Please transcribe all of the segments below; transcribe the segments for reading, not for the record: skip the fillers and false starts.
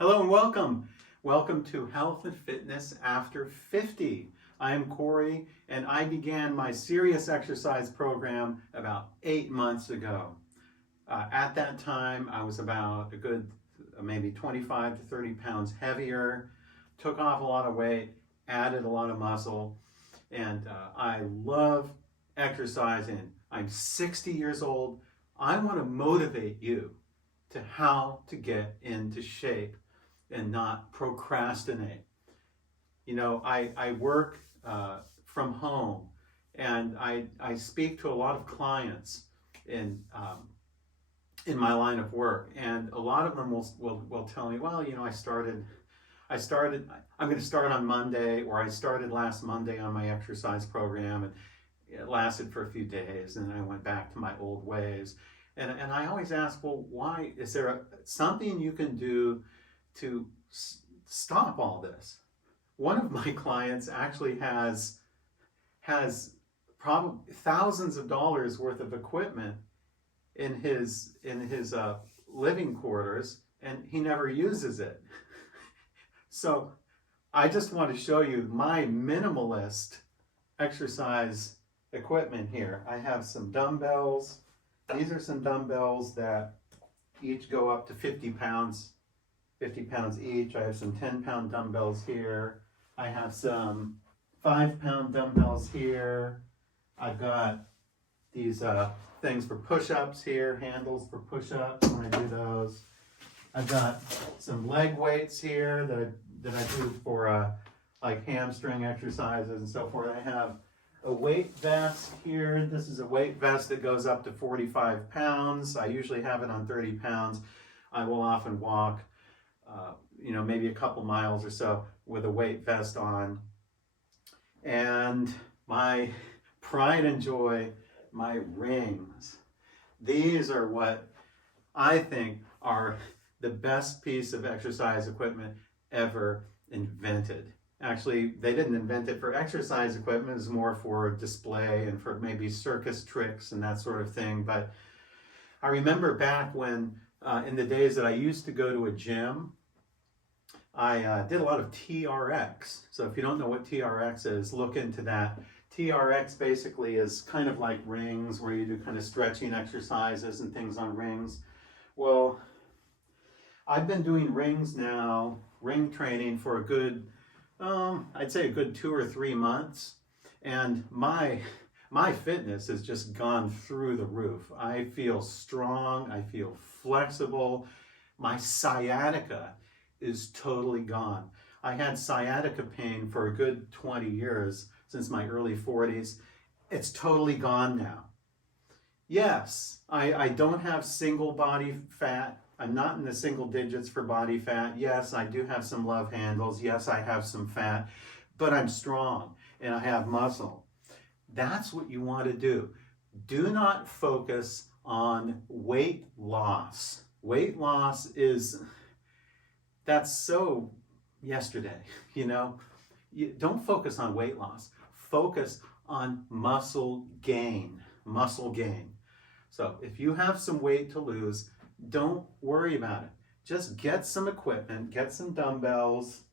Hello and welcome. Welcome to Health and Fitness After 50. I am Corey and I began my serious exercise program about 8 months ago. At that time, I was about a good maybe 25 to 30 pounds heavier, took off a lot of weight, added a lot of muscle, and I love exercising. I'm 60 years old. I want to motivate you to how to get into shape and not procrastinate. You know, I work from home, and I speak to a lot of clients in my line of work, and a lot of them will tell me, well, you know, I'm going to start on Monday, or I started last Monday on my exercise program, and it lasted for a few days, and then I went back to my old ways. And I always ask, well, why? Is there something you can do to stop all this? One of my clients actually has probably thousands of dollars worth of equipment in his living quarters, and he never uses it. So I just want to show you my minimalist exercise equipment here. I have some dumbbells. These are some dumbbells that each go up to 50 pounds each. I have some 10-pound dumbbells here. I have some 5-pound dumbbells here. I've got these things for push-ups here, handles for push-ups when I do those. I've got some leg weights here that I do for like hamstring exercises and so forth. I have a weight vest here. This is a weight vest that goes up to 45 pounds. I usually have it on 30 pounds. I will often walk, maybe a couple miles or so with a weight vest on. And my pride and joy, my rings. These are what I think are the best piece of exercise equipment ever invented. Actually, they didn't invent it for exercise equipment. It's more for display and for maybe circus tricks and that sort of thing. But I remember back when, in the days that I used to go to a gym, I did a lot of TRX. So if you don't know what TRX is, look into that. TRX basically is kind of like rings, where you do kind of stretching exercises and things on rings. Well, I've been doing rings now, ring training for a good, I'd say a good 2 or 3 months, and my fitness has just gone through the roof. I feel strong, I feel flexible. My sciatica is totally gone. I had sciatica pain for a good 20 years, since my early 40s. It's totally gone now. Yes, I don't have single body fat. I'm not in the single digits for body fat. Yes, I do have some love handles. Yes, I have some fat, but I'm strong and I have muscle. That's what you want to do. Do not focus on weight loss. Weight loss that's so yesterday, you know. Don't focus on weight loss. Focus on muscle gain. Muscle gain. So if you have some weight to lose, don't worry about it. Just get some equipment, get some dumbbells,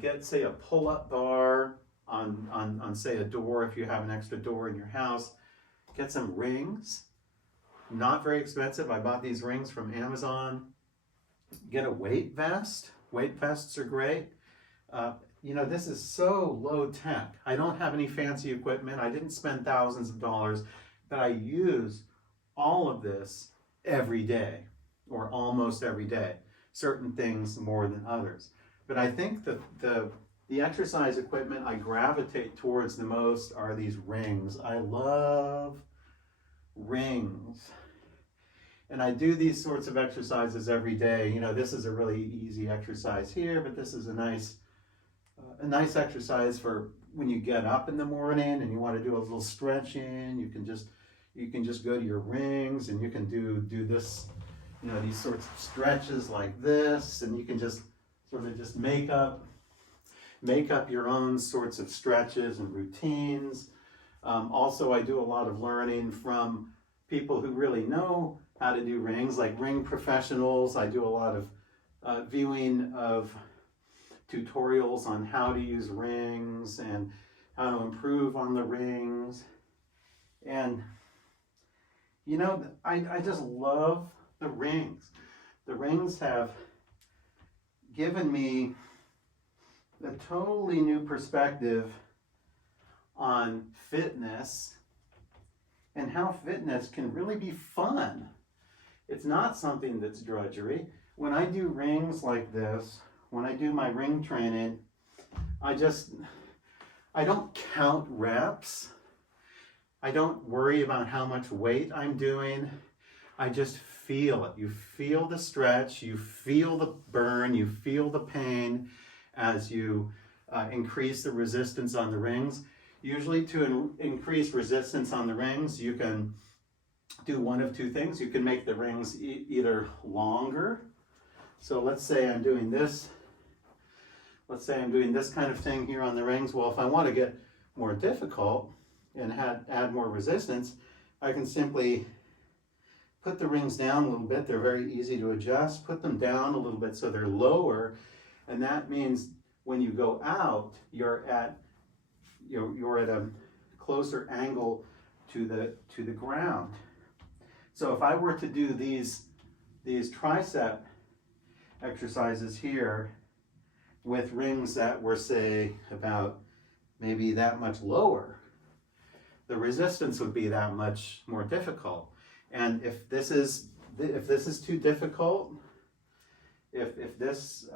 get, say, a pull-up bar on say a door if you have an extra door in your house. Get some rings, not very expensive. I bought these rings from Amazon. Get a weight vest. Weight vests are great. This is so low tech. I don't have any fancy equipment. I didn't spend thousands of dollars, but I use all of this every day, or almost every day. Certain things more than others. But I think that the exercise equipment I gravitate towards the most are these rings. I love rings. And I do these sorts of exercises every day. You know, this is a really easy exercise here, but this is a nice exercise for when you get up in the morning and you want to do a little stretching. You can just go to your rings and you can do this, these sorts of stretches like this, and you can just sort of just make up your own sorts of stretches and routines. Also, I do a lot of learning from people who really know how to do rings, like ring professionals. I do a lot of viewing of tutorials on how to use rings and how to improve on the rings. And you know, I just love the rings. The rings have given me a totally new perspective on fitness and how fitness can really be fun. It's not something that's drudgery. When I do rings like this, when I do my ring training, I don't count reps. I don't worry about how much weight I'm doing. I just feel it. You feel the stretch, you feel the burn, you feel the pain as you increase the resistance on the rings. Usually to increase resistance on the rings, you can do one of two things. You can make the rings either longer. So let's say I'm doing this. Let's say I'm doing this kind of thing here on the rings. Well, if I want to get more difficult and add more resistance, I can simply put the rings down a little bit. They're very easy to adjust. Put them down a little bit so they're lower, and that means when you go out, you're at a closer angle to the ground. So if I were to do these tricep exercises here with rings that were, say, about maybe that much lower, the resistance would be that much more difficult. And if this is too difficult, if this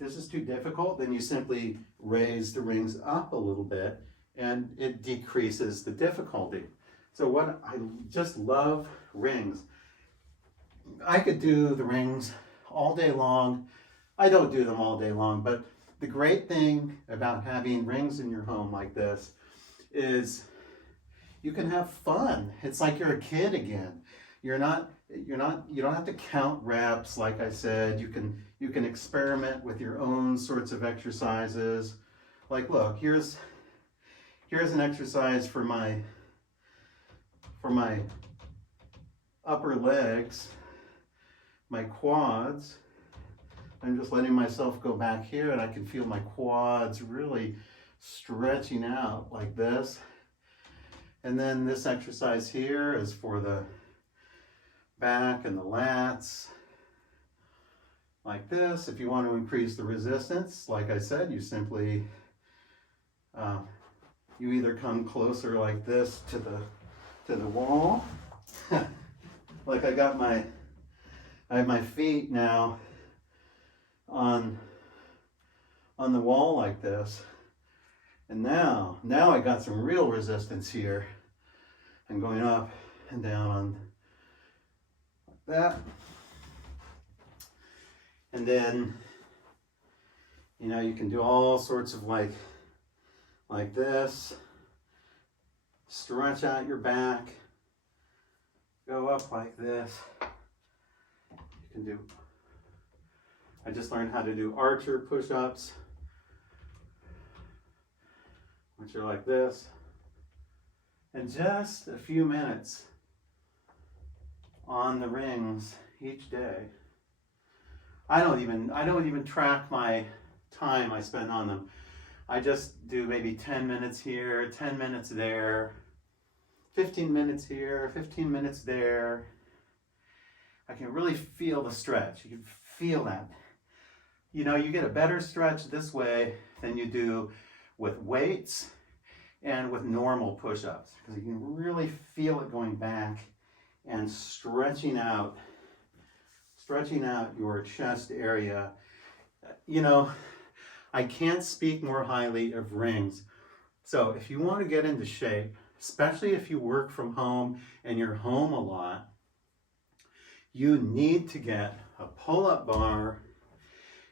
is too difficult, then you simply raise the rings up a little bit, and it decreases the difficulty. So I just love rings. I could do the rings all day long. I don't do them all day long, but the great thing about having rings in your home like this is you can have fun. It's like you're a kid again. You don't have to count reps, like I said. You can experiment with your own sorts of exercises. Like, look, here's an exercise for my upper legs, my quads. I'm just letting myself go back here, and I can feel my quads really stretching out like this. And then this exercise here is for the back and the lats, like this. If you want to increase the resistance, like I said, you simply you either come closer like this to the wall. Like I have my feet now on the wall like this, and now I got some real resistance here. I'm going up and down on that, and then you can do all sorts of like this, stretch out your back, go up like this. You can do, I just learned how to do archer push-ups, which are like this, and just a few minutes on the rings each day. I don't even track my time I spend on them. I just do maybe 10 minutes here, 10 minutes there, 15 minutes here, 15 minutes there. I can really feel the stretch. You can feel that. You get a better stretch this way than you do with weights and with normal push-ups, because you can really feel it going back and stretching out your chest area. I can't speak more highly of rings. So if you want to get into shape, especially if you work from home and you're home a lot, you need to get a pull-up bar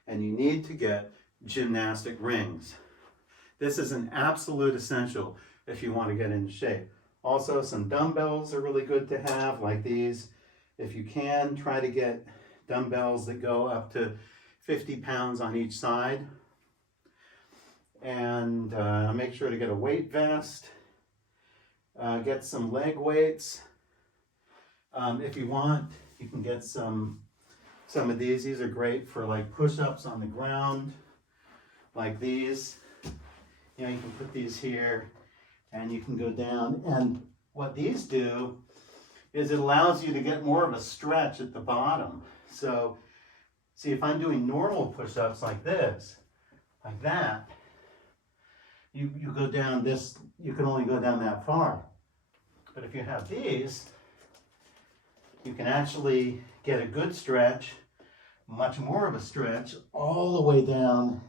and you need to get gymnastic rings. This is an absolute essential if you want to get into shape. Also, some dumbbells are really good to have, like these. If you can, try to get dumbbells that go up to 50 pounds on each side. And make sure to get a weight vest. Get some leg weights. If you want, you can get some some of these. These are great for like push-ups on the ground, like these. You know, you can put these here and you can go down. And what these do is it allows you to get more of a stretch at the bottom. So, see, if I'm doing normal push-ups like this, like that, you go down this, you can only go down that far. But if you have these, you can actually get a good stretch, much more of a stretch, all the way down,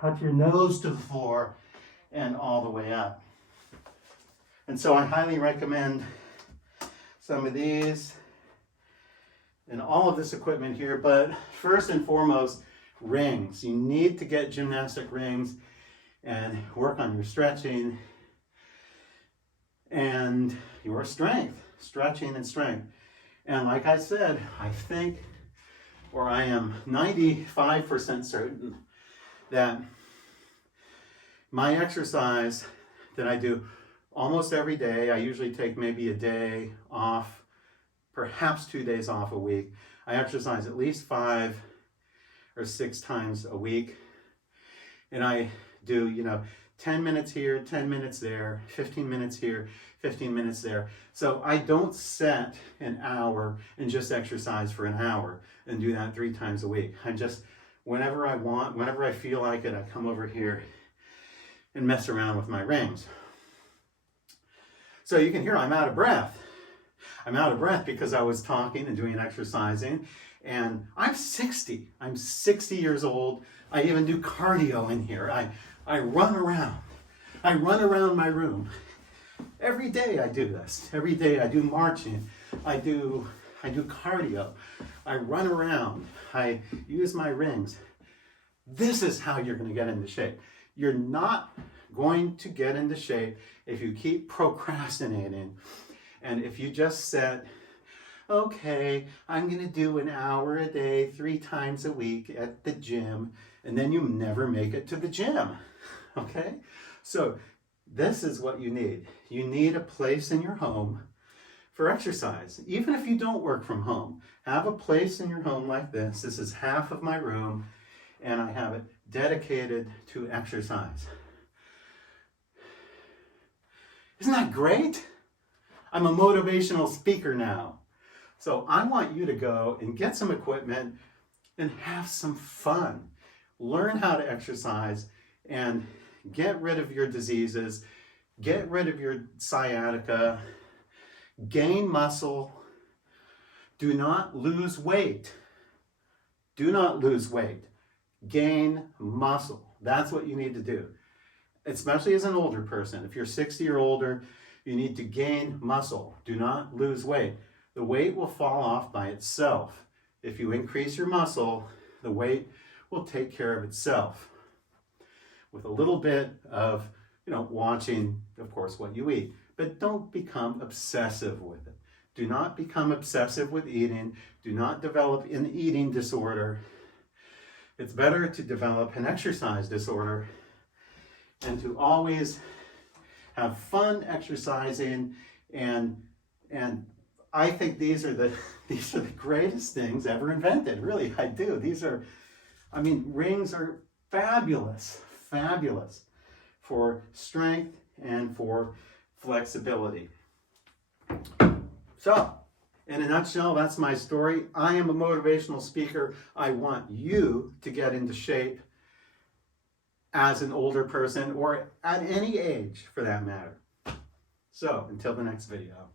touch your nose to the floor, and all the way up. And so I highly recommend some of these and all of this equipment here, but first and foremost, rings. You need to get gymnastic rings and work on your stretching and your strength, stretching and strength. And like I said, I think, or I am 95% certain that my exercise that I do almost every day, I usually take maybe a day off, perhaps 2 days off a week. I exercise at least 5 or 6 times a week. And I do, 10 minutes here, 10 minutes there, 15 minutes here, 15 minutes there. So I don't set an hour and just exercise for an hour and do that 3 times a week. I just, whenever I want, whenever I feel like it, I come over here and mess around with my rings. So you can hear I'm out of breath. I'm out of breath because I was talking and doing exercising, and I'm 60. I'm 60 years old. I even do cardio in here. I run around. I run around my room. Every day I do this. Every day I do marching. I do cardio. I run around. I use my rings. This is how you're going to get into shape. You're not going to get into shape if you keep procrastinating. And if you just said, okay, I'm going to do an hour a day, 3 times a week at the gym, and then you never make it to the gym. Okay? So this is what you need. You need a place in your home for exercise. Even if you don't work from home, have a place in your home like this. This is half of my room, and I have it dedicated to exercise. Isn't that great? I'm a motivational speaker now. So I want you to go and get some equipment and have some fun. Learn how to exercise and get rid of your diseases, get rid of your sciatica, gain muscle. Do not lose weight. Do not lose weight. Gain muscle. That's what you need to do, especially as an older person. If you're 60 or older, you need to gain muscle. Do not lose weight. The weight will fall off by itself. If you increase your muscle, the weight will take care of itself. With a little bit of, watching, of course, what you eat. But don't become obsessive with it. Do not become obsessive with eating. Do not develop an eating disorder. It's better to develop an exercise disorder and to always have fun exercising, and I think these are the greatest things ever invented. Really, I do. Rings are fabulous for strength and for flexibility. So, in a nutshell, that's my story. I am a motivational speaker. I want you to get into shape as an older person or at any age for that matter. So, until the next video.